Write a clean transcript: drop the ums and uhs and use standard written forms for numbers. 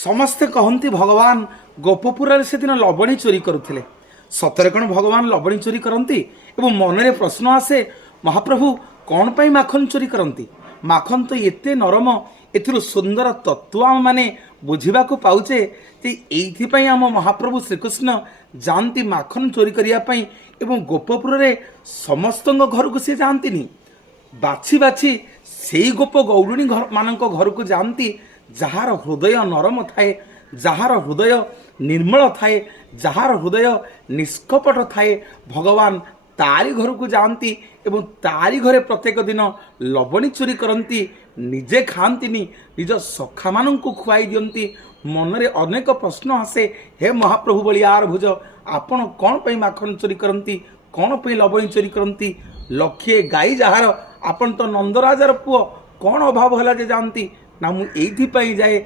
ସମସ୍ତେ କହନ୍ତି ଭଗବାନ ଗୋପପୁରରେ ସେଦିନ ଲବଣୀ ଚୋରି କରୁଥିଲେ। ସତରେ କ'ଣ ଭଗବାନ ଲବଣୀ ଚୋରି କରନ୍ତି? ଏବଂ ମନରେ ପ୍ରଶ୍ନ ଆସେ, ମହାପ୍ରଭୁ କ'ଣ ପାଇଁ ମାଖନ ଚୋରି କରନ୍ତି? ମାଖନ ତ ଏତେ ନରମ, ଏଥିରୁ ସୁନ୍ଦର ତତ୍ତ୍ୱ ଆମମାନେ ବୁଝିବାକୁ ପାଉଛେ ଯେ ଏଇଥିପାଇଁ ଆମ ମହାପ୍ରଭୁ ଶ୍ରୀକୃଷ୍ଣ ଯାଆନ୍ତି ମାଖନ ଚୋରି କରିବା ପାଇଁ। ଏବଂ ଗୋପପୁରରେ ସମସ୍ତଙ୍କ ଘରକୁ ସେ ଯାଆନ୍ତିନି, ବାଛି ବାଛି ସେଇ ଗୋପ ଗୌରୁଣୀ ମାନଙ୍କ ଘରକୁ ଯାଆନ୍ତି ଯାହାର ହୃଦୟ ନରମ ଥାଏ, ଯାହାର ହୃଦୟ ନିର୍ମଳ ଥାଏ, ଯାହାର ହୃଦୟ ନିଷ୍କପଟ ଥାଏ। ଭଗବାନ ତାରି ଘରକୁ ଯାଆନ୍ତି ଏବଂ ତାରି ଘରେ ପ୍ରତ୍ୟେକ ଦିନ ଲବଣୀ ଚୋରି କରନ୍ତି। ନିଜେ ଖାଆନ୍ତିନି, ନିଜ ସଖାମାନଙ୍କୁ ଖୁଆଇ ଦିଅନ୍ତି। ମନରେ ଅନେକ ପ୍ରଶ୍ନ ଆସେ, ହେ ମହାପ୍ରଭୁ ବଳିଆର ଭୁଜ, ଆପଣ କ'ଣ ପାଇଁ ମାଖନ ଚୋରି କରନ୍ତି? କ'ଣ ପାଇଁ ଲବଣୀ ଚୋରି କରନ୍ତି? ଲକ୍ଷେ ଗାଈ ଯାହାର, ଆପଣ ତ ନନ୍ଦରାଜାର ପୁଅ, କ'ଣ ଅଭାବ ହେଲା ଯେ ଯାଆନ୍ତି? ନା ମୁଁ ଏଇଥିପାଇଁ ଯାଏ